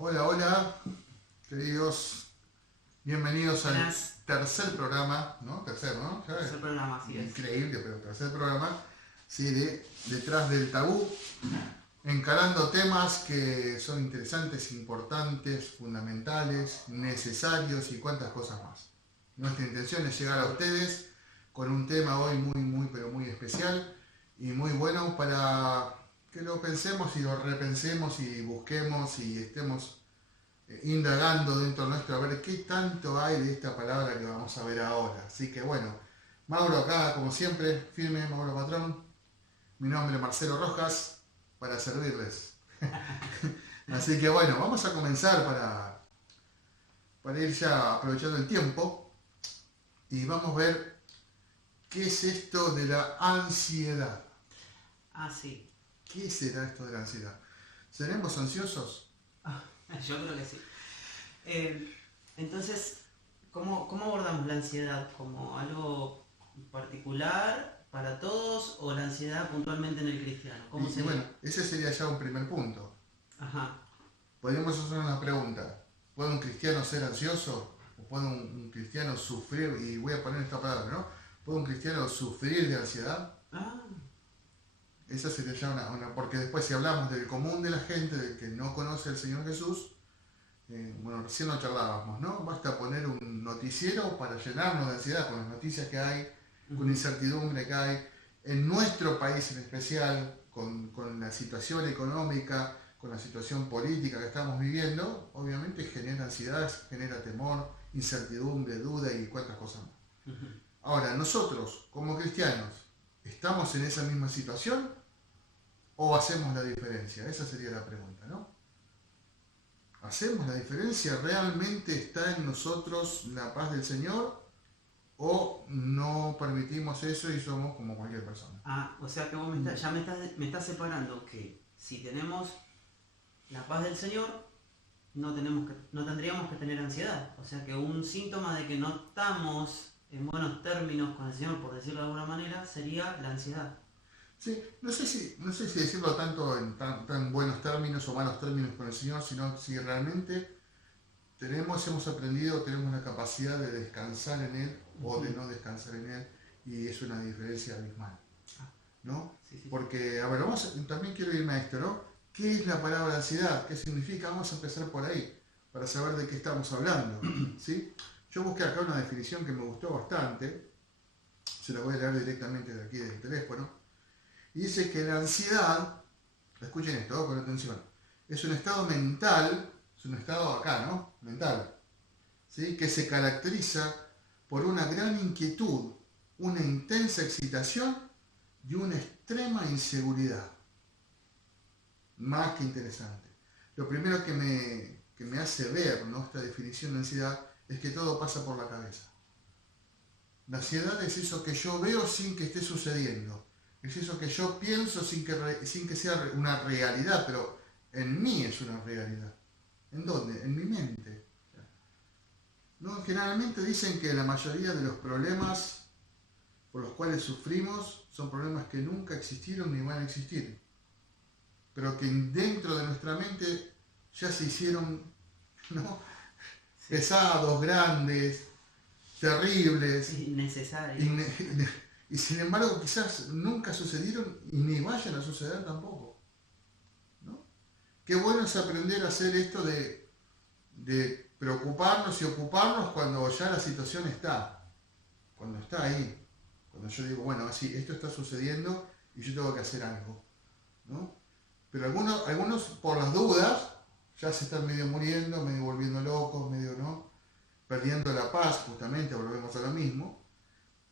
Hola, hola, queridos, bienvenidos al Buenas, tercer programa, ¿no? Tercer, ¿no? tercer programa, así es. Increíble, pero tercer programa, sí, de Detrás del Tabú, encarando temas que son interesantes, importantes, fundamentales, necesarios y cuantas cosas más. Nuestra intención es llegar a ustedes con un tema hoy pero muy especial y muy bueno para que lo pensemos y lo repensemos y busquemos y estemos indagando dentro nuestro a ver qué tanto hay de esta palabra que vamos a ver ahora. Así que bueno, Mauro acá, como siempre, firme, Mauro Patrón. Mi nombre es Marcelo Rojas, para servirles. Así que bueno, vamos a comenzar para ir ya aprovechando el tiempo y vamos a ver qué es esto de la ansiedad. Ah, sí. ¿Qué será esto de la ansiedad? ¿Seremos ansiosos? Yo creo que sí. Eh, entonces, ¿cómo abordamos la ansiedad? ¿Como algo particular para todos o la ansiedad puntualmente en el cristiano? ¿Cómo Y bueno, sería? ese sería ya un primer punto. Ajá. Podríamos hacer una pregunta. ¿Puede un cristiano ser ansioso? ¿O puede un cristiano sufrir? Y voy a poner esta palabra, ¿no? ¿Puede un cristiano sufrir de ansiedad? Ah, Esa sería ya porque después si hablamos del común de la gente, del que no conoce al Señor Jesús, bueno, recién lo charlábamos, ¿no? Basta poner un noticiero para llenarnos de ansiedad con las noticias que hay, con la ujú. incertidumbre que hay, en nuestro país en especial, con la situación económica, con la situación política que estamos viviendo, obviamente genera ansiedad, genera temor, incertidumbre, duda y cuantas cosas más. Ahora, nosotros, como cristianos, ¿estamos en esa misma situación o hacemos la diferencia? Esa sería la pregunta, ¿no? ¿Hacemos la diferencia? ¿Realmente está en nosotros la paz del Señor? ¿O no permitimos eso y somos como cualquier persona? O sea que vos ya me estás separando que si tenemos la paz del Señor, no tendríamos que tener ansiedad. O sea que un síntoma de que no estamos en buenos términos con el Señor, por decirlo de alguna manera, sería la ansiedad. Sí, no sé si decirlo tanto en tan buenos términos o malos términos con el Señor, sino si realmente hemos aprendido, tenemos la capacidad de descansar en Él o de Ujú. no descansar en Él, y es una diferencia abismal, Ah, ¿no? sí, sí, sí. Porque, a ver, también quiero irme a esto, ¿no? ¿Qué es la palabra ansiedad? ¿Qué significa? Vamos a empezar por ahí, para saber de qué estamos hablando, ¿sí? Yo busqué acá una definición que me gustó bastante, se la voy a leer directamente de aquí del teléfono, y dice que la ansiedad, escuchen esto, con atención, es un estado mental, es un estado acá, ¿no? Mental, ¿sí? Que se caracteriza por una gran inquietud, una intensa excitación y una extrema inseguridad. Más que interesante. Lo primero que me hace ver, ¿no?, esta definición de ansiedad es que todo pasa por la cabeza. La ansiedad es eso que yo veo sin que esté sucediendo. Es eso que yo pienso sin que sea una realidad, pero en mí es una realidad. ¿En dónde? En mi mente. ¿No? Generalmente dicen que la mayoría de los problemas por los cuales sufrimos son problemas que nunca existieron ni van a existir, pero que dentro de nuestra mente ya se hicieron, ¿no?, Sí. pesados, grandes, terribles, Innecesarios. y sin embargo quizás nunca sucedieron y ni vayan a suceder tampoco, ¿no? Qué bueno es aprender a hacer esto de preocuparnos y ocuparnos cuando ya la situación está, cuando está ahí, cuando yo digo, bueno, así, esto está sucediendo y yo tengo que hacer algo, ¿no? Pero algunos por las dudas ya se están medio muriendo, medio volviendo locos, medio, ¿no?, perdiendo la paz, justamente, volvemos a lo mismo,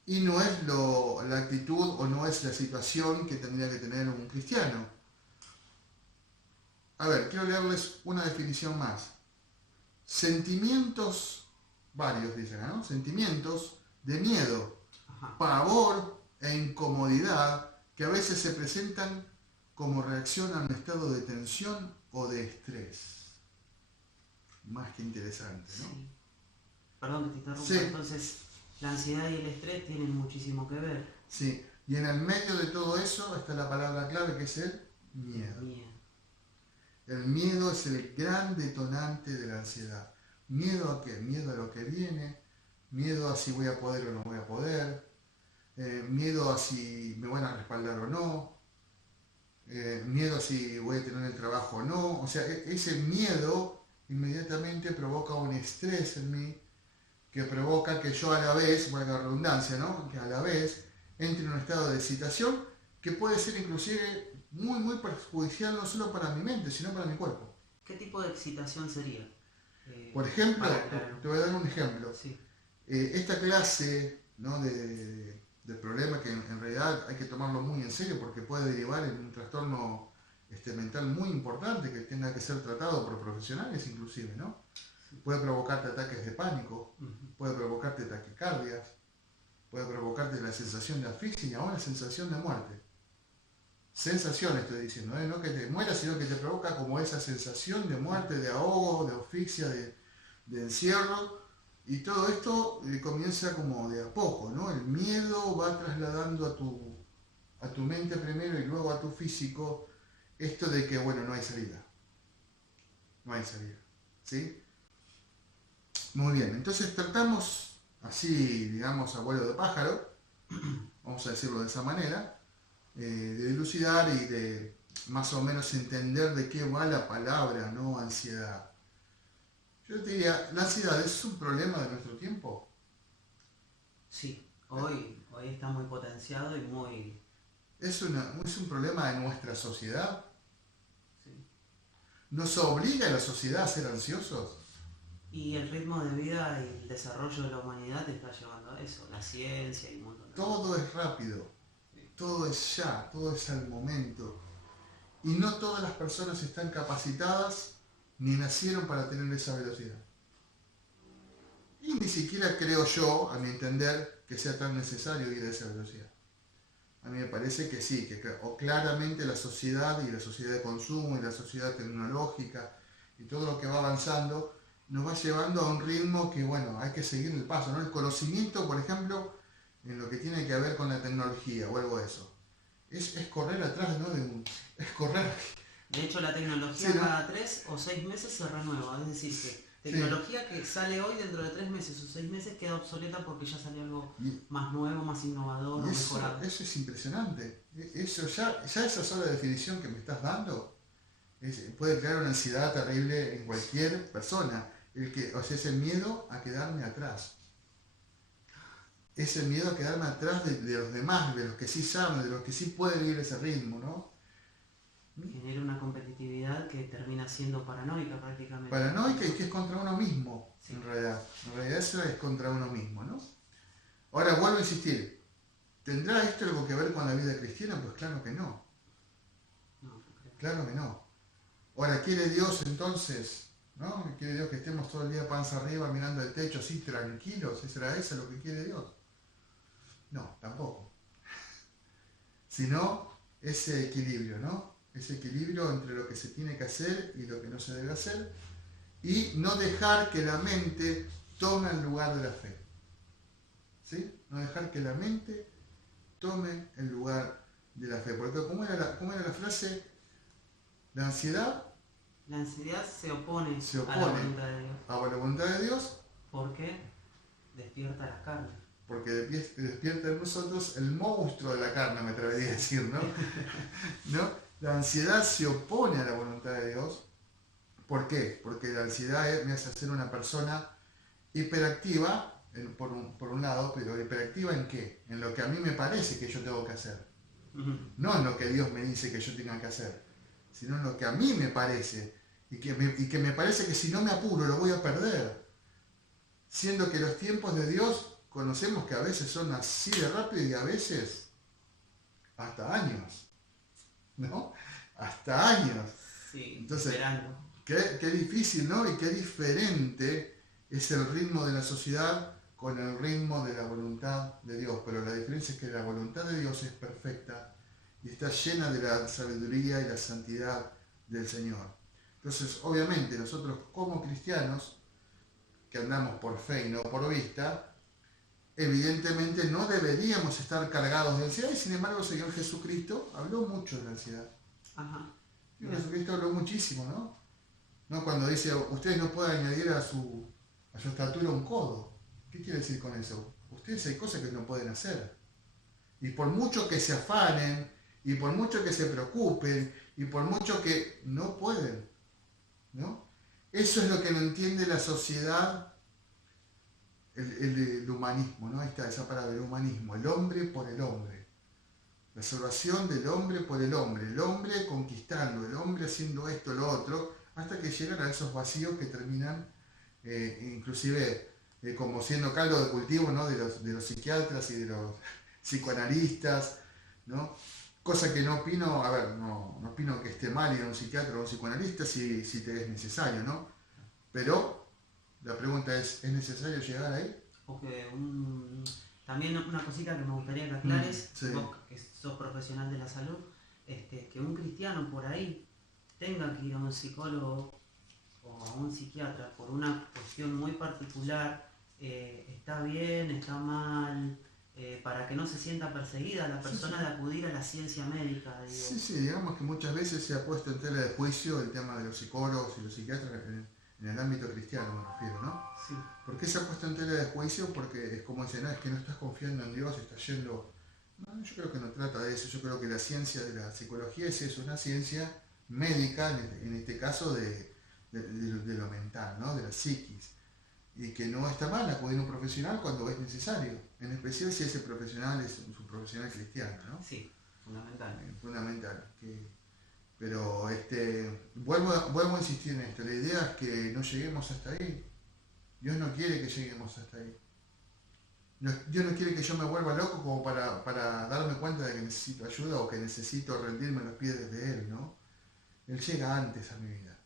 y no es la actitud o no es la situación que tendría que tener un cristiano. A ver, quiero leerles una definición más. Sentimientos, varios dicen, ¿no? Sentimientos de miedo, Ajá. pavor e incomodidad que a veces se presentan como reacción a un estado de tensión o de estrés. Más que interesante, ¿no? Sí. Perdón que te interrumpa. Sí, Entonces, la ansiedad y el estrés tienen muchísimo que ver. sí. Y en el medio de todo eso está la palabra clave que es el El miedo. miedo. El miedo es el gran detonante de la ansiedad. ¿Miedo a qué? Miedo a lo que viene, miedo a si voy a poder o no voy a poder, miedo a si me van a respaldar o no, miedo a si voy a tener el trabajo o no. O sea, ese miedo inmediatamente provoca un estrés en mí que provoca que yo a la vez, valga la redundancia, ¿no? Que a la vez entre en un estado de excitación que puede ser inclusive muy, muy perjudicial no solo para mi mente, sino para mi cuerpo. ¿Qué tipo de excitación sería? Por ejemplo, Claro. te voy a dar un ejemplo. Sí. Esta clase, ¿no? de problema que en realidad hay que tomarlo muy en serio porque puede derivar en un trastorno mental muy importante que tenga que ser tratado por profesionales inclusive, ¿no? Puede provocarte ataques de pánico, puede provocarte taquicardias, puede provocarte la sensación de asfixia y aún la sensación de muerte. Sensación estoy diciendo, no que te mueras, sino que te provoca como esa sensación de muerte, de ahogo, de asfixia, de encierro. Y todo esto comienza como de a poco, ¿no? El miedo va trasladando a tu mente primero y luego a tu físico esto de que, bueno, no hay salida. No hay salida, ¿sí? Muy bien, entonces tratamos así, digamos, a vuelo de pájaro, vamos a decirlo de esa manera, de dilucidar y de más o menos entender de qué va la palabra, ¿no? Ansiedad. Yo te diría, ¿la ansiedad es un problema de nuestro tiempo? Sí, hoy está muy potenciado y muy... ¿Es un problema de nuestra sociedad? Sí. ¿Nos obliga a la sociedad a ser ansiosos? Y el ritmo de vida y el desarrollo de la humanidad te está llevando a eso, la ciencia y un montón de Todo cosas. es rápido, Sí. todo es ya, todo es al momento. Y no todas las personas están capacitadas ni nacieron para tener esa velocidad. Y ni siquiera creo yo, a mi entender, que sea tan necesario ir a esa velocidad. A mí me parece que sí, o claramente la sociedad y la sociedad de consumo y la sociedad tecnológica y todo lo que va avanzando nos va llevando a un ritmo que, bueno, hay que seguir el paso, ¿no? El conocimiento, por ejemplo, en lo que tiene que ver con la tecnología o algo de eso, es correr atrás, ¿no? Es correr. De hecho, la tecnología Sí, ¿no? cada 3 o 6 meses se renueva, es decir, que Sí. tecnología que sale hoy dentro de 3 meses o 6 meses queda obsoleta porque ya salió algo Y, más nuevo, más innovador o y eso mejorado. es impresionante. Eso ya esa sola definición que me estás dando puede crear una ansiedad terrible en cualquier persona. O sea, ese miedo a quedarme atrás. Ese miedo a quedarme atrás de los demás, de los que sí saben, de los que sí pueden ir a ese ritmo, ¿no? Genera una competitividad que termina siendo paranoica prácticamente. Paranoica y que es contra uno mismo, Sí. en realidad. En realidad eso es contra uno mismo, ¿no? Ahora vuelvo a insistir. ¿Tendrá esto algo que ver con la vida cristiana? Pues claro que no. No, no creo. Claro que no. Ahora, ¿quiere Dios entonces, ¿no? ¿Quiere Dios que estemos todo el día panza arriba mirando el techo así tranquilos? ¿Será eso lo que quiere Dios? No, tampoco. Sino ese equilibrio, ¿no? Ese equilibrio entre lo que se tiene que hacer y lo que no se debe hacer. Y no dejar que la mente tome el lugar de la fe. ¿Sí? No dejar que la mente tome el lugar de la fe. Porque ¿cómo era la frase? La ansiedad La ansiedad se opone se a la opone voluntad de Dios a la voluntad de Dios porque despierta la carne. porque despierta en nosotros el monstruo de la carne, me atrevería a decir, ¿no? ¿No? La ansiedad se opone a la voluntad de Dios. ¿Por qué? Porque la ansiedad me hace ser una persona hiperactiva, por un lado, pero hiperactiva ¿en qué? En lo que a mí me parece que yo tengo que hacer. No en lo que Dios me dice que yo tenga que hacer, sino en lo que a mí me parece y que me parece que si no me apuro lo voy a perder. Siendo que los tiempos de Dios conocemos que a veces son así de rápido y a veces hasta años, ¿no? Hasta años. Sí, Entonces, esperando. Qué difícil, ¿no? Y qué diferente es el ritmo de la sociedad con el ritmo de la voluntad de Dios. Pero la diferencia es que la voluntad de Dios es perfecta y está llena de la sabiduría y la santidad del Señor. Entonces, obviamente, nosotros como cristianos, que andamos por fe y no por vista, evidentemente no deberíamos estar cargados de ansiedad y sin embargo el Señor Jesucristo habló mucho de la ansiedad. Ajá. El Señor Jesucristo esto habló muchísimo, ¿no? ¿No? Cuando dice, ustedes no pueden añadir a su estatura un codo. ¿Qué quiere decir con eso? Ustedes hay cosas que no pueden hacer. Y por mucho que se afanen, y por mucho que se preocupen, y por mucho que no pueden, ¿no? Eso es lo que no entiende la sociedad, el humanismo, ¿no? Ahí está esa palabra, el humanismo, el hombre por el hombre. La salvación del hombre por el hombre conquistando, el hombre haciendo esto, lo otro, hasta que llegan a esos vacíos que terminan inclusive como siendo caldo de cultivo, ¿no? de los psiquiatras y de los psicoanalistas, ¿no? Cosa que no opino, a ver, no opino que esté mal ir a un psiquiatra o un psicoanalista si te es necesario, ¿no? Pero la pregunta es necesario llegar ahí? Porque también una cosita que me gustaría que aclares, sí. Vos que sos profesional de la salud, que un cristiano por ahí tenga que ir a un psicólogo o a un psiquiatra por una cuestión muy particular, está bien, está mal, para que no se sienta perseguida la persona de acudir a la ciencia médica. Digo. Sí, digamos que muchas veces se ha puesto en tela de juicio el tema de los psicólogos y los psiquiatras en el ámbito cristiano, me refiero, ¿no? Sí. ¿Por qué se ha puesto en tela de juicio? Porque es como decir, no, es que no estás confiando en Dios, estás yendo... No, yo creo que no trata de eso, yo creo que la ciencia de la psicología es eso, una ciencia médica, en este caso de lo mental, ¿no? De la psiquis. Y que no está mal acudir a un profesional cuando es necesario, en especial si ese profesional es un profesional cristiano, ¿no? Sí, fundamental. Fundamental. Pero vuelvo a insistir en esto, la idea es que no lleguemos hasta ahí. Dios no quiere que lleguemos hasta ahí. Dios no quiere que yo me vuelva loco como para darme cuenta de que necesito ayuda o que necesito rendirme a los pies de Él, ¿no? Él llega antes a mi vida.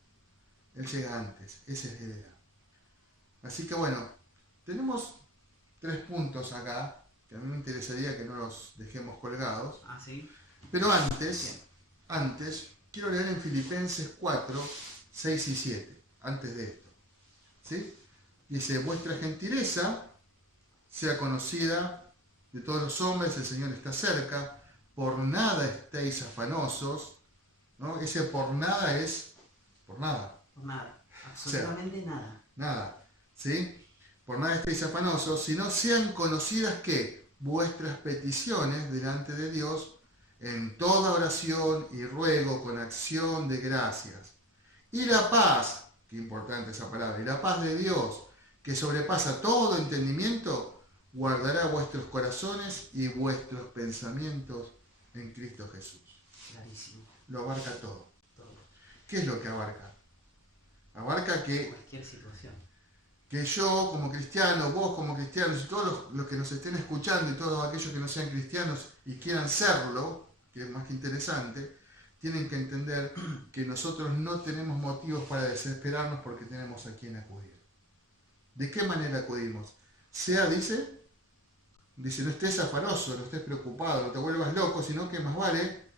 Él llega antes, esa es la idea. Así que bueno, tenemos 3 puntos acá, que a mí me interesaría que no los dejemos colgados. Ah, sí. Pero antes, quiero leer en Filipenses 4, 6 y 7, antes de esto. ¿Sí? Dice, vuestra gentileza sea conocida de todos los hombres, el Señor está cerca, por nada estéis afanosos, ¿no? Ese por nada es por nada. Por nada, absolutamente nada. Nada, ¿sí? Por nada estéis afanosos, sino sean conocidas que vuestras peticiones delante de Dios en toda oración y ruego con acción de gracias. Y la paz, qué importante esa palabra, y la paz de Dios, que sobrepasa todo entendimiento, guardará vuestros corazones y vuestros pensamientos en Cristo Jesús. Clarísimo. Lo abarca todo. Todo. ¿Qué es lo que abarca? Abarca que Cualquier situación. Que yo como cristiano, vos como cristianos y todos los que nos estén escuchando y todos aquellos que no sean cristianos y quieran serlo, que es más que interesante, tienen que entender que nosotros no tenemos motivos para desesperarnos porque tenemos a quien acudir. ¿De qué manera acudimos? Dice, no estés afanoso, no estés preocupado, no te vuelvas loco, sino que más vale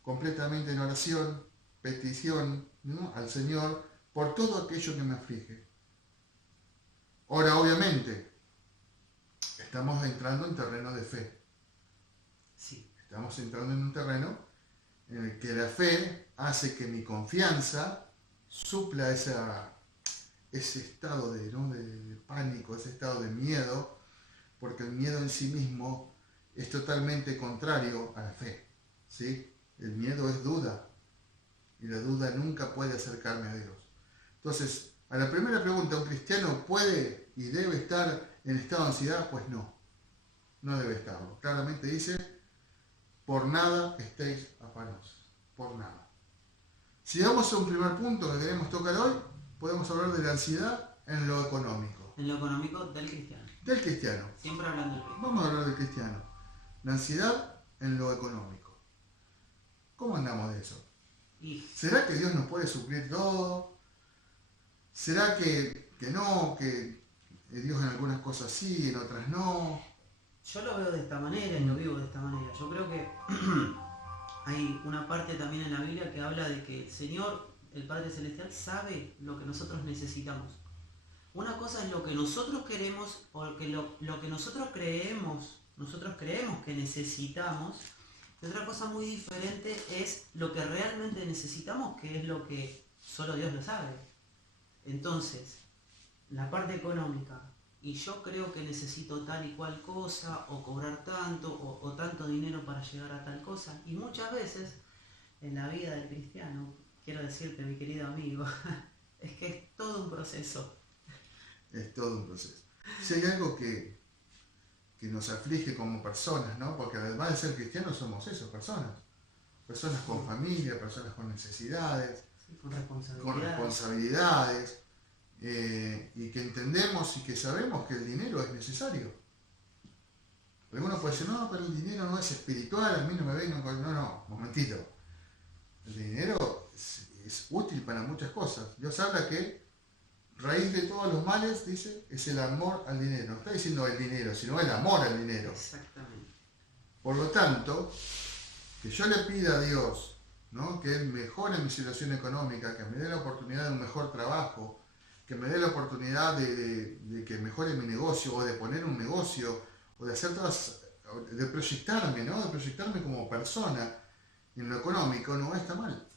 completamente en oración, petición, ¿no? Al Señor por todo aquello que me aflige. Ahora, obviamente, estamos entrando en terreno de fe. Sí. Estamos entrando en un terreno en el que la fe hace que mi confianza supla ese estado de pánico, ese estado de miedo, porque el miedo en sí mismo es totalmente contrario a la fe, ¿sí? El miedo es duda, y la duda nunca puede acercarme a Dios. Entonces, a la primera pregunta, ¿un cristiano puede y debe estar en estado de ansiedad? Pues no debe estarlo. Claramente dice, por nada estéis afanosos, por nada. Si vamos a un primer punto que queremos tocar hoy, podemos hablar de la ansiedad en lo económico. En lo económico del cristiano. Del cristiano. Siempre hablando del cristiano. Vamos a hablar del cristiano. La ansiedad en lo económico. ¿Cómo andamos de eso? ¿Será que Dios nos puede suplir todo? ¿Será que no? Que Dios en algunas cosas sí, en otras no. Yo lo veo de esta manera y lo vivo de esta manera. Yo creo que hay una parte también en la Biblia que habla de que el Señor, el Padre Celestial, sabe lo que nosotros necesitamos. Una cosa es lo que nosotros queremos, porque lo que nosotros creemos que necesitamos, Y otra cosa muy diferente es lo que realmente necesitamos, que es lo que solo Dios lo sabe. Entonces, la parte económica, y yo creo que necesito tal y cual cosa, o cobrar tanto, o tanto dinero para llegar a tal cosa. Y muchas veces, en la vida del cristiano, quiero decirte, mi querido amigo, es que es todo un proceso. Es todo un proceso. Si hay algo que nos aflige como personas, ¿no? Porque además de ser cristianos somos eso, personas. Personas con familia, personas con necesidades, Sí, con con responsabilidad. responsabilidades, y que entendemos y que sabemos que el dinero es necesario. Algunos pueden decir, no, pero el dinero no es espiritual, a mí no me vengan con... No, momentito. El dinero es útil para muchas cosas. Dios habla que raíz de todos los males, dice, es el amor al dinero. No está diciendo el dinero, sino el amor al dinero. Exactamente. Por lo tanto, que yo le pida a Dios, ¿no?, que Él mejore mi situación económica, que me dé la oportunidad de un mejor trabajo, que me dé la oportunidad de que mejore mi negocio, o de poner un negocio, o de hacer todas, de proyectarme, ¿no?, de proyectarme como persona en lo económico, no está mal.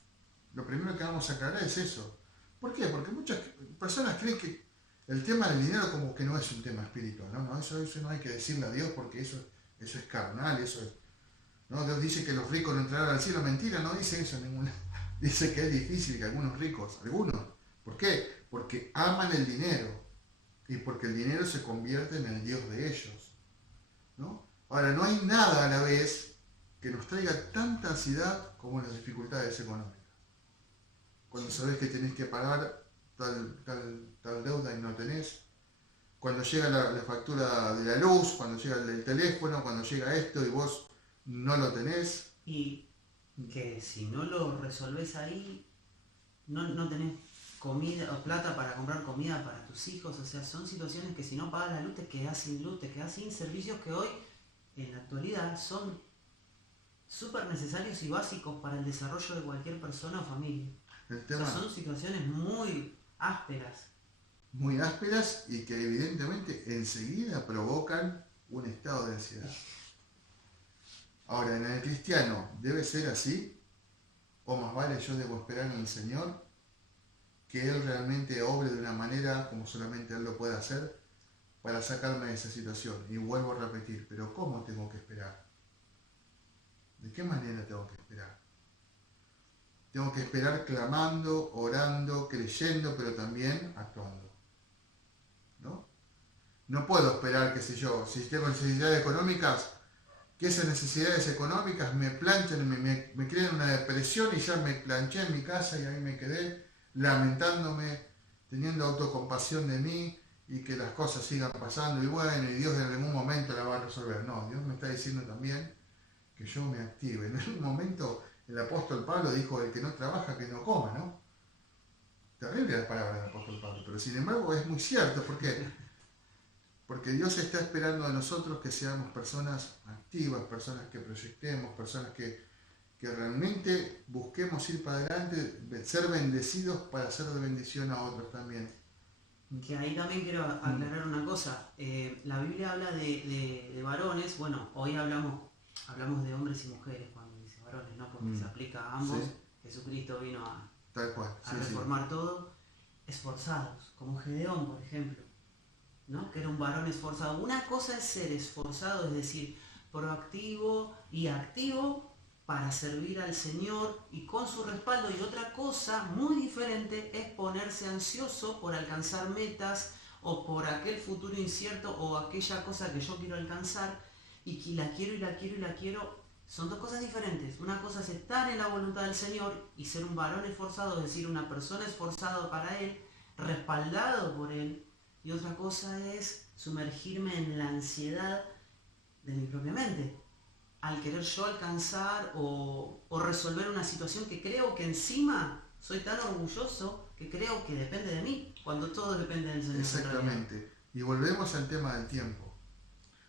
Lo primero que vamos a aclarar es eso. ¿Por qué? Porque muchas personas creen que el tema del dinero como que no es un tema espiritual, ¿no? No, eso no hay que decirle a Dios porque eso es carnal, eso es... ¿no? Dios dice que los ricos no entrarán al cielo. Mentira, no dice eso en ninguna. Dice que es difícil que algunos ricos, algunos. ¿Por qué? Porque aman el dinero y porque el dinero se convierte en el Dios de ellos, ¿no? Ahora, no hay nada a la vez que nos traiga tanta ansiedad como las dificultades económicas. Cuando sabes que tenés que pagar tal deuda y no tenés, cuando llega la factura de la luz, cuando llega el teléfono, cuando llega esto y vos no lo tenés. Y que si no lo resolvés ahí, no tenés comida o plata para comprar comida para tus hijos. O sea, son situaciones que si no pagas la luz te quedás sin luz, te quedás sin servicios que hoy, en la actualidad, son súper necesarios y básicos para el desarrollo de cualquier persona o familia. El O tema, sea, son situaciones muy ásperas. muy ásperas y que evidentemente enseguida provocan un estado de ansiedad. Ahora, en el cristiano, ¿debe ser así? ¿O más vale yo debo esperar en el Señor que Él realmente obre de una manera como solamente Él lo puede hacer para sacarme de esa situación? Y vuelvo a repetir, ¿pero cómo tengo que esperar? ¿De qué manera tengo que esperar? Tengo que esperar clamando, orando, creyendo, pero también actuando, ¿no? No puedo esperar, qué sé yo, si tengo necesidades económicas, que esas necesidades económicas me planchen, me creen una depresión y ya me planché en mi casa y ahí me quedé lamentándome, teniendo autocompasión de mí y que las cosas sigan pasando y bueno, y Dios en algún momento la va a resolver. No, Dios me está diciendo también que yo me active. En algún momento el apóstol Pablo dijo, el que no trabaja, que no coma, ¿no? Terrible la palabra del apóstol Pablo, pero sin embargo es muy cierto. ¿Por qué? Porque Dios está esperando de nosotros que seamos personas activas, personas que proyectemos, personas que realmente busquemos ir para adelante, ser bendecidos para ser de bendición a otros también. Que ahí también quiero aclarar una cosa. La Biblia habla de varones. Bueno, hoy hablamos de hombres y mujeres cuando dice varones, ¿no? Porque se aplica a ambos. Sí. Jesucristo vino Tal cual. a Sí, reformar todo. Esforzados, como Gedeón, por ejemplo, ¿no? Que era un varón esforzado. Una cosa es ser esforzado, es decir, proactivo y activo para servir al Señor y con su respaldo, y otra cosa muy diferente es ponerse ansioso por alcanzar metas o por aquel futuro incierto o aquella cosa que yo quiero alcanzar y que la quiero y la quiero y la quiero. Son dos cosas diferentes. Una cosa es estar en la voluntad del Señor y ser un varón esforzado, es decir, una persona esforzada para Él, respaldado por Él. Y otra cosa es sumergirme en la ansiedad de mi propia mente, al querer yo alcanzar o resolver una situación que creo que encima soy tan orgulloso que creo que depende de mí, cuando todo depende del Señor. Exactamente. Y volvemos al tema del tiempo.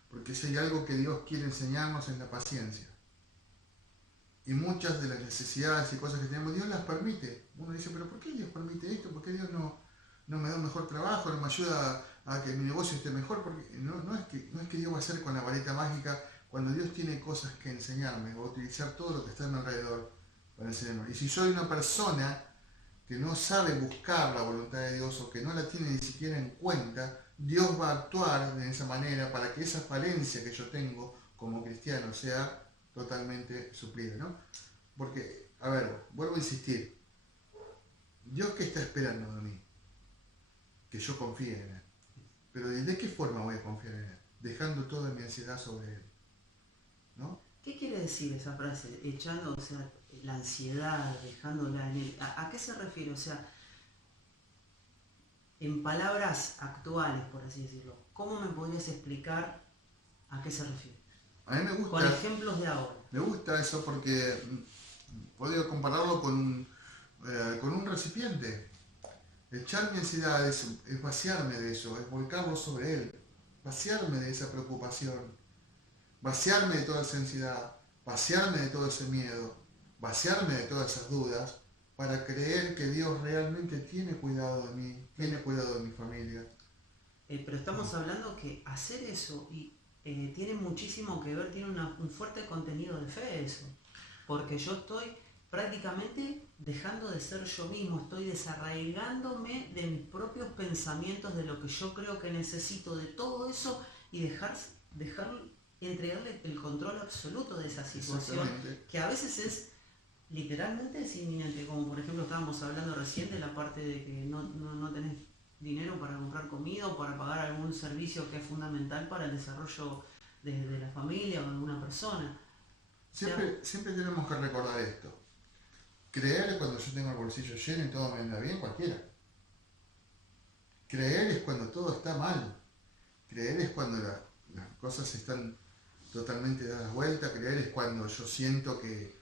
Porque si hay algo que Dios quiere enseñarnos es la paciencia. Y muchas de las necesidades y cosas que tenemos, Dios las permite. Uno dice, pero ¿por qué Dios permite esto? ¿Por qué Dios no me da un mejor trabajo? ¿No me ayuda a que mi negocio esté mejor? Porque no es que Dios va a hacer con la varita mágica cuando Dios tiene cosas que enseñarme, va a utilizar todo lo que está a mi alrededor para enseñarme. Y si soy una persona que no sabe buscar la voluntad de Dios o que no la tiene ni siquiera en cuenta, Dios va a actuar de esa manera para que esa falencia que yo tengo como cristiano sea totalmente suplida, ¿no? Porque, a ver, vuelvo a insistir, Dios qué está esperando de mí, que yo confíe en Él. Pero ¿de qué forma voy a confiar en Él? Dejando toda mi ansiedad sobre Él, ¿no? ¿Qué quiere decir esa frase? Echando, o sea, la ansiedad, dejándola en Él. ¿A qué se refiere? O sea, en palabras actuales, por así decirlo, ¿cómo me podrías explicar a qué se refiere? A mí me gusta. Con ejemplos de ahora. Me gusta eso porque puedo compararlo con un recipiente. Echar mi ansiedad es vaciarme de eso, es volcarlo sobre Él, vaciarme de esa preocupación, vaciarme de toda esa ansiedad, vaciarme de todo ese miedo, vaciarme de todas esas dudas, para creer que Dios realmente tiene cuidado de mí, tiene cuidado de mi familia. Pero estamos hablando que hacer eso tiene muchísimo que ver, tiene un fuerte contenido de fe eso, porque yo estoy prácticamente dejando de ser yo mismo, estoy desarraigándome de mis propios pensamientos, de lo que yo creo que necesito, de todo eso, y entregarle el control absoluto de esa situación, que a veces es literalmente es inminente, como por ejemplo estábamos hablando recién de la parte de que no tenés dinero para comprar comida o para pagar algún servicio que es fundamental para el desarrollo de la familia o de una persona. Siempre tenemos que recordar esto. Creer es cuando yo tengo el bolsillo lleno y todo me anda bien, cualquiera. Creer es cuando todo está mal. Creer es cuando las cosas están totalmente dadas vuelta. Creer es cuando yo siento que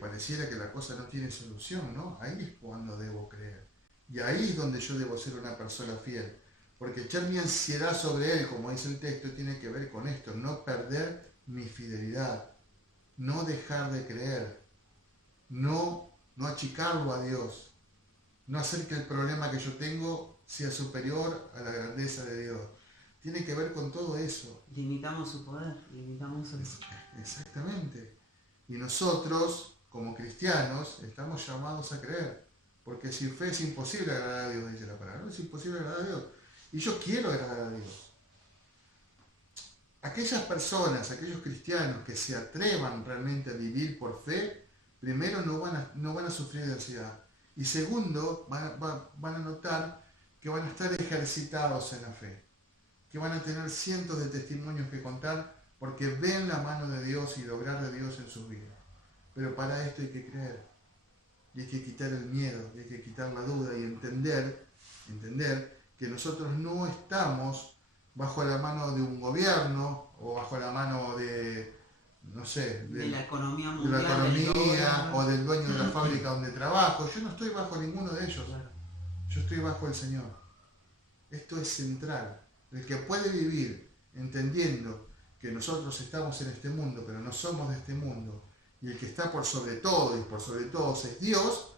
pareciera que la cosa no tiene solución, ¿no? Ahí es cuando debo creer. Y ahí es donde yo debo ser una persona fiel. Porque echar mi ansiedad sobre Él, como dice el texto, tiene que ver con esto. No perder mi fidelidad. No dejar de creer. No achicarlo a Dios. No hacer que el problema que yo tengo sea superior a la grandeza de Dios. Tiene que ver con todo eso. Limitamos su poder, limitamos su... Exactamente. Y nosotros, como cristianos, estamos llamados a creer. Porque sin fe es imposible agradar a Dios, dice la palabra. No es imposible agradar a Dios. Y yo quiero agradar a Dios. Aquellas personas, aquellos cristianos que se atrevan realmente a vivir por fe, primero no van a sufrir de ansiedad. Y segundo, van a notar que van a estar ejercitados en la fe. Que van a tener cientos de testimonios que contar porque ven la mano de Dios y el obrar de Dios en sus vidas. Pero para esto hay que creer. Y hay que quitar el miedo, y hay que quitar la duda y entender que nosotros no estamos bajo la mano de un gobierno o bajo la mano de, no sé, de la economía mundial, de la economía o del dueño de la fábrica donde trabajo. Yo no estoy bajo ninguno de ellos. Yo estoy bajo el Señor. Esto es central. El que puede vivir entendiendo que nosotros estamos en este mundo, pero no somos de este mundo, y el que está por sobre todo y por sobre todos es Dios,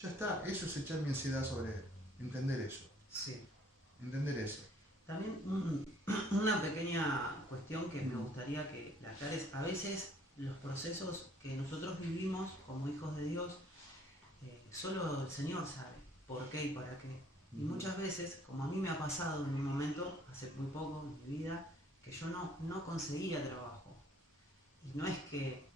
ya está. Eso es echar mi ansiedad sobre Él. Entender eso. Sí. Entender eso. También una pequeña cuestión que me gustaría que la aclares. A veces los procesos que nosotros vivimos como hijos de Dios, solo el Señor sabe por qué y para qué. Y muchas veces, como a mí me ha pasado en un momento, hace muy poco en mi vida, que yo no conseguía trabajo. Y no es que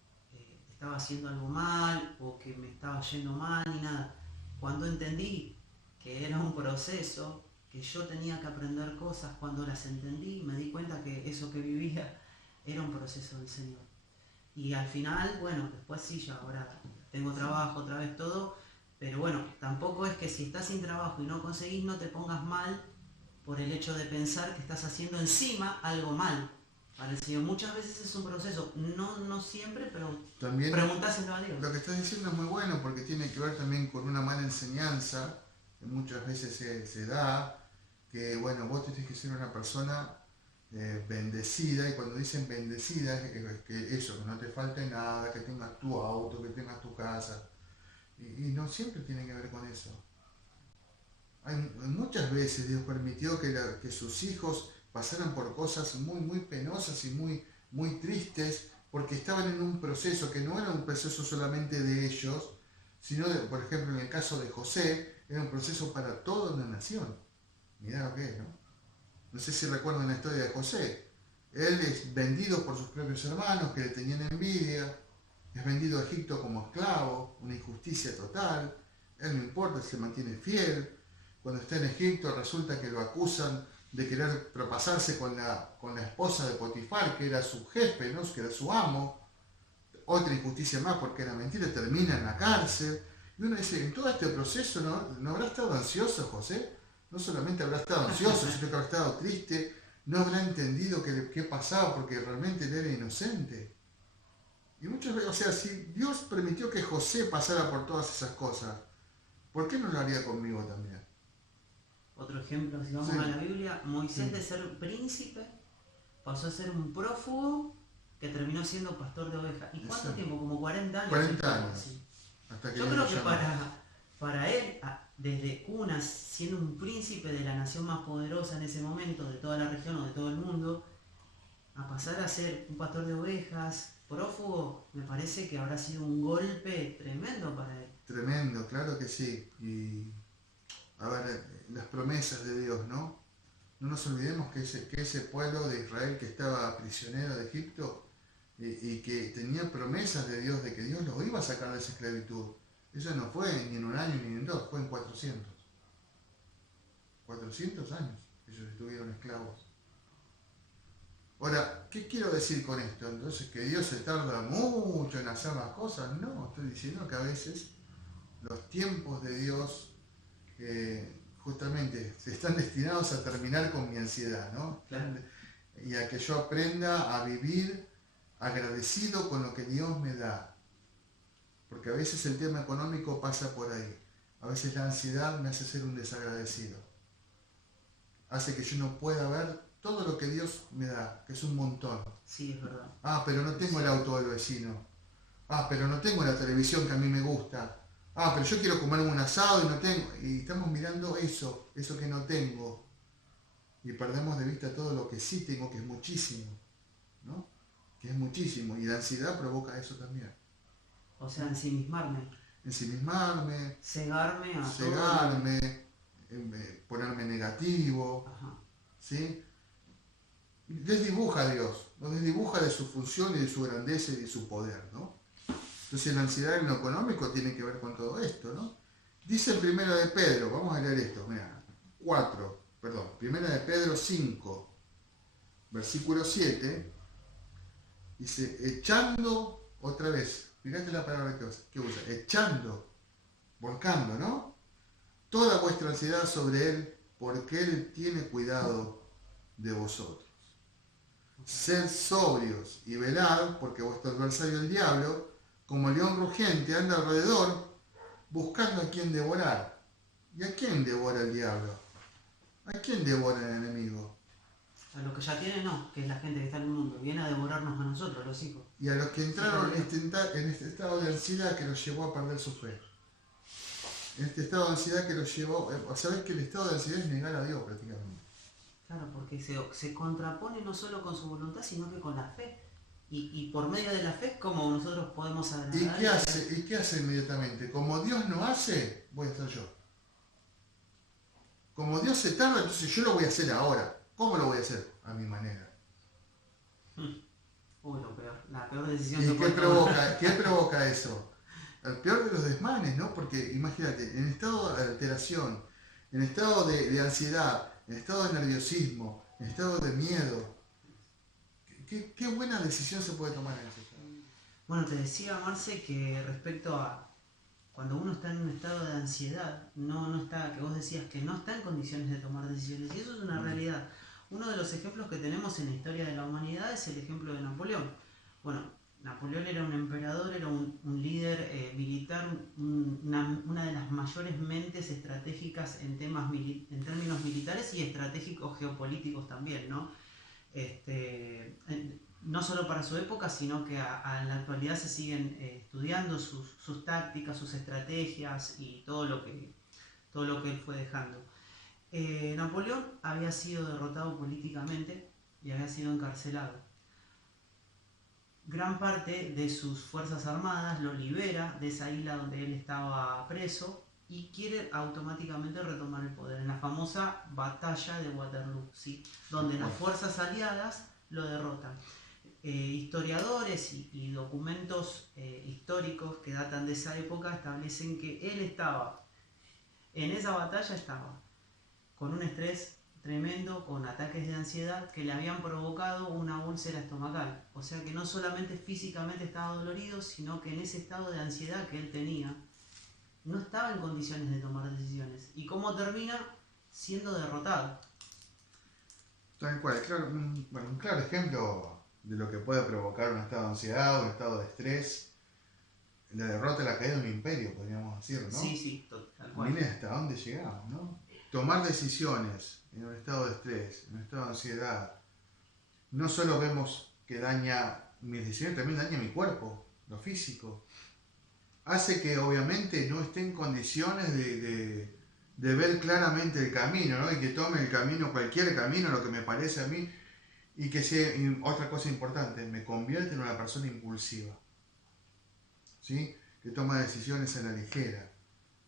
estaba haciendo algo mal o que me estaba yendo mal ni nada. Cuando entendí que era un proceso, que yo tenía que aprender cosas, cuando las entendí me di cuenta que eso que vivía era un proceso del Señor. Y al final, bueno, después sí, ya ahora tengo trabajo otra vez todo, pero bueno, tampoco es que si estás sin trabajo y no conseguís, no te pongas mal por el hecho de pensar que estás haciendo encima algo mal. Para el Señor muchas veces es un proceso, no siempre, pero también preguntáselo a Dios. Lo que estás diciendo es muy bueno porque tiene que ver también con una mala enseñanza que muchas veces se da, que bueno, vos tenés que ser una persona bendecida, y cuando dicen bendecida es que eso, que no te falte nada, que tengas tu auto, que tengas tu casa, y no siempre tiene que ver con eso. Muchas veces Dios permitió que sus hijos pasaran por cosas muy, muy penosas y muy muy tristes, porque estaban en un proceso que no era un proceso solamente de ellos, sino, por ejemplo, en el caso de José, era un proceso para toda una nación. Mirá lo que es, ¿no? No sé si recuerdan la historia de José. Él es vendido por sus propios hermanos que le tenían envidia, es vendido a Egipto como esclavo, una injusticia total. Él no importa, se mantiene fiel. Cuando está en Egipto resulta que lo acusan de querer propasarse con la esposa de Potifar, que era su jefe, ¿no? Que era su amo. Otra injusticia más porque era mentira, termina en la cárcel. Y uno dice, en todo este proceso no habrá estado ansioso José. No solamente habrá estado ansioso, sino que habrá estado triste, no habrá entendido qué pasaba porque realmente él era inocente. Y muchas veces, o sea, si Dios permitió que José pasara por todas esas cosas, ¿por qué no lo haría conmigo también? Otro ejemplo, si vamos Sí. a la Biblia, Moisés Sí. de ser príncipe pasó a ser un prófugo que terminó siendo pastor de ovejas. ¿Y cuánto Exacto. tiempo? Como 40 años. 40 años. así. Hasta que Yo Dios creo lo que llamó. para él, desde cuna, siendo un príncipe de la nación más poderosa en ese momento, de toda la región o de todo el mundo, a pasar a ser un pastor de ovejas, prófugo, me parece que habrá sido un golpe tremendo para él. Tremendo, claro que sí. Y a ver, las promesas de Dios, ¿no? No nos olvidemos que ese pueblo de Israel que estaba prisionero de Egipto y que tenía promesas de Dios, de que Dios los iba a sacar de esa esclavitud. Eso no fue ni en un año ni en dos, fue en 400. 400 años ellos estuvieron esclavos. Ahora, ¿qué quiero decir con esto? Entonces, ¿que Dios se tarda mucho en hacer las cosas? No, estoy diciendo que a veces los tiempos de Dios justamente están destinados a terminar con mi ansiedad, ¿no? Claro. Y a que yo aprenda a vivir agradecido con lo que Dios me da. Porque a veces el tema económico pasa por ahí. A veces la ansiedad me hace ser un desagradecido. Hace que yo no pueda ver todo lo que Dios me da, que es un montón. Sí, es verdad. Ah, pero no tengo el auto del vecino. Ah, pero no tengo la televisión que a mí me gusta. Ah, pero yo quiero comerme un asado y no tengo. Y estamos mirando eso que no tengo. Y perdemos de vista todo lo que sí tengo, que es muchísimo. ¿No? Que es muchísimo. Y la ansiedad provoca eso también. O sea, ensimismarme, Ensimismarme, cegarme a cegarme, ponerme negativo. Ajá. ¿Sí? Desdibuja a Dios, nos desdibuja de su función y de su grandeza y de su poder, ¿no? Entonces la ansiedad en lo económico tiene que ver con todo esto, ¿no? Dice el primero de Pedro, vamos a leer esto, mira, 1 de Pedro 5, versículo 7, dice, echando, otra vez, fíjate la palabra que usa, echando, volcando, ¿no? Toda vuestra ansiedad sobre Él, porque Él tiene cuidado de vosotros. Sed sobrios y velad, porque vuestro adversario el diablo, como león rugiente, anda alrededor buscando a quien devorar. ¿Y a quién devora el diablo? ¿A quién devora el enemigo? A lo que ya tiene no, que es la gente que está en el mundo. Viene a devorarnos a nosotros, los hijos. Y a los que entraron en este estado de ansiedad que los llevó a perder su fe. En este estado de ansiedad que los llevó... ¿Sabés que el estado de ansiedad es negar a Dios prácticamente? Claro, porque se contrapone no solo con su voluntad, sino que con la fe. Y por medio de la fe es como nosotros podemos agradar. ¿Y qué hace inmediatamente? Como Dios no hace, voy a hacer yo. Como Dios se tarda, entonces yo lo voy a hacer ahora. ¿Cómo lo voy a hacer? A mi manera. Uy, lo peor. La peor decisión ¿Y que puede tomar. qué provoca eso? El peor de los desmanes, ¿no? Porque imagínate, en estado de alteración, en estado de ansiedad, en estado de nerviosismo, en estado de miedo, ¿qué buena decisión se puede tomar en ese estado? Bueno, te decía, Marce, que respecto a cuando uno está en un estado de ansiedad, no está, que vos decías que no está en condiciones de tomar decisiones. Y eso es una realidad. Uno de los ejemplos que tenemos en la historia de la humanidad es el ejemplo de Napoleón. Bueno, Napoleón era un emperador, era un líder militar, una de las mayores mentes estratégicas en términos militares y estratégicos geopolíticos también, ¿no? No solo para su época, sino que en la actualidad se siguen estudiando sus tácticas, sus estrategias y todo lo que él fue dejando. Napoleón había sido derrotado políticamente y había sido encarcelado. gran parte de sus fuerzas armadas lo libera de esa isla donde él estaba preso y quiere automáticamente retomar el poder en la famosa batalla de Waterloo, ¿sí? Donde las fuerzas aliadas lo derrotan. Historiadores y documentos históricos que datan de esa época establecen que él estaba, en esa batalla estaba con un estrés tremendo, con ataques de ansiedad que le habían provocado una úlcera estomacal. O sea que no solamente físicamente estaba dolorido, sino que en ese estado de ansiedad que él tenía, no estaba en condiciones de tomar decisiones. ¿Y cómo termina? Siendo derrotado. Tal cual, claro, un claro ejemplo de lo que puede provocar un estado de ansiedad, un estado de estrés, la derrota, la caída de un imperio, podríamos decir, ¿no? Sí, tal cual. Miren hasta dónde llegamos, ¿no? Tomar decisiones en un estado de estrés, en un estado de ansiedad, no solo vemos que daña mis decisiones, también daña mi cuerpo, lo físico. Hace que obviamente no esté en condiciones de ver claramente el camino, ¿no? Y que tome el camino, cualquier camino, lo que me parece a mí, y que sea, y otra cosa importante, me convierte en una persona impulsiva, ¿sí? Que toma decisiones a la ligera,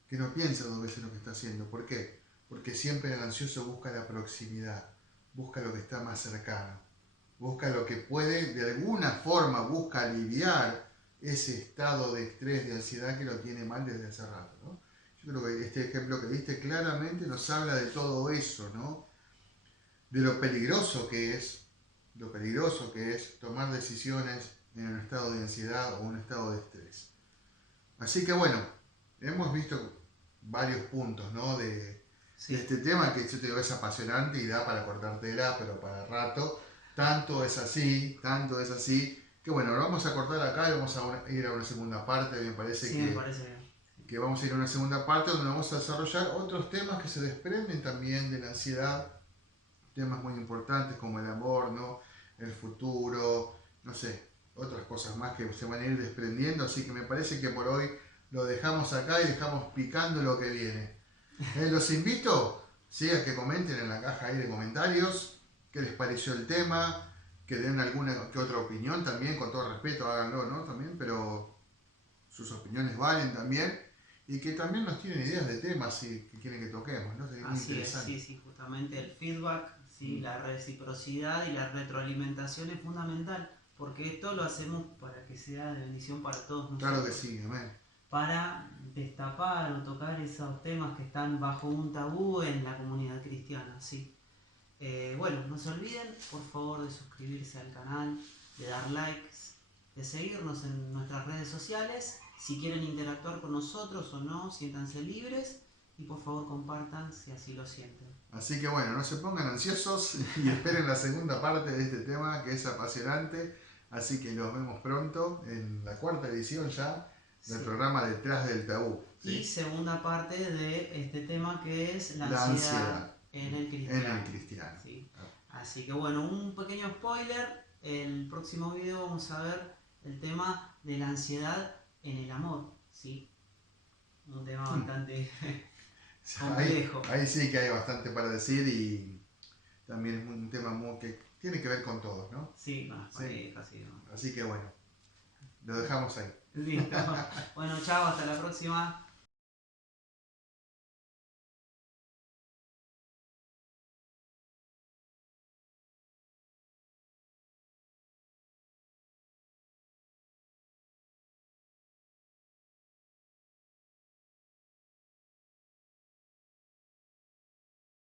que no piensa dos veces lo que está haciendo. ¿Por qué? Porque siempre el ansioso busca la proximidad, busca lo que está más cercano, busca lo que puede, de alguna forma, busca aliviar ese estado de estrés, de ansiedad que lo tiene mal desde hace rato, ¿no? Yo creo que este ejemplo que diste claramente nos habla de todo eso, ¿no? De lo peligroso que es tomar decisiones en un estado de ansiedad o un estado de estrés. Así que bueno, hemos visto varios puntos, ¿no? de este tema que yo te digo es apasionante y da para cortar tela, pero para rato. Tanto es así, que bueno, lo vamos a cortar acá y vamos a ir a una segunda parte. Me parece me parece bien. Que vamos a ir a una segunda parte donde vamos a desarrollar otros temas que se desprenden también de la ansiedad, temas muy importantes como el amor, ¿no? El futuro, no sé, otras cosas más que se van a ir desprendiendo, así que me parece que por hoy lo dejamos acá y dejamos picando lo que viene. Los invito, ¿sí?, a que comenten en la caja ahí de comentarios qué les pareció el tema, que den alguna que otra opinión también, con todo respeto, háganlo, ¿no? También, pero sus opiniones valen también, y que también nos tienen ideas de temas que quieren que toquemos, ¿no? Sería muy interesante. Sí, justamente el feedback, ¿sí? La reciprocidad y la retroalimentación es fundamental, porque esto lo hacemos para que sea de bendición para todos nosotros. Claro que sí, amén. Para destapar o tocar esos temas que están bajo un tabú en la comunidad cristiana, ¿sí? Bueno, no se olviden, por favor, de suscribirse al canal, de dar likes, de seguirnos en nuestras redes sociales. Si quieren interactuar con nosotros o no, siéntanse libres y por favor compartan si así lo sienten. Así que bueno, no se pongan ansiosos y esperen la segunda parte de este tema que es apasionante. Así que los vemos pronto en la cuarta edición ya del programa Detrás del Tabú, ¿sí? Y segunda parte de este tema que es la ansiedad en el cristiano. ¿Sí? Así que bueno, un pequeño spoiler. El próximo video vamos a ver el tema de la ansiedad en el amor, ¿sí? Un tema bastante complejo. Ahí sí que hay bastante para decir y también es un tema que tiene que ver con todos, ¿no? Sí, con las parejas, sí. Así que bueno, lo dejamos ahí. Listo. Bueno, chao, hasta la próxima.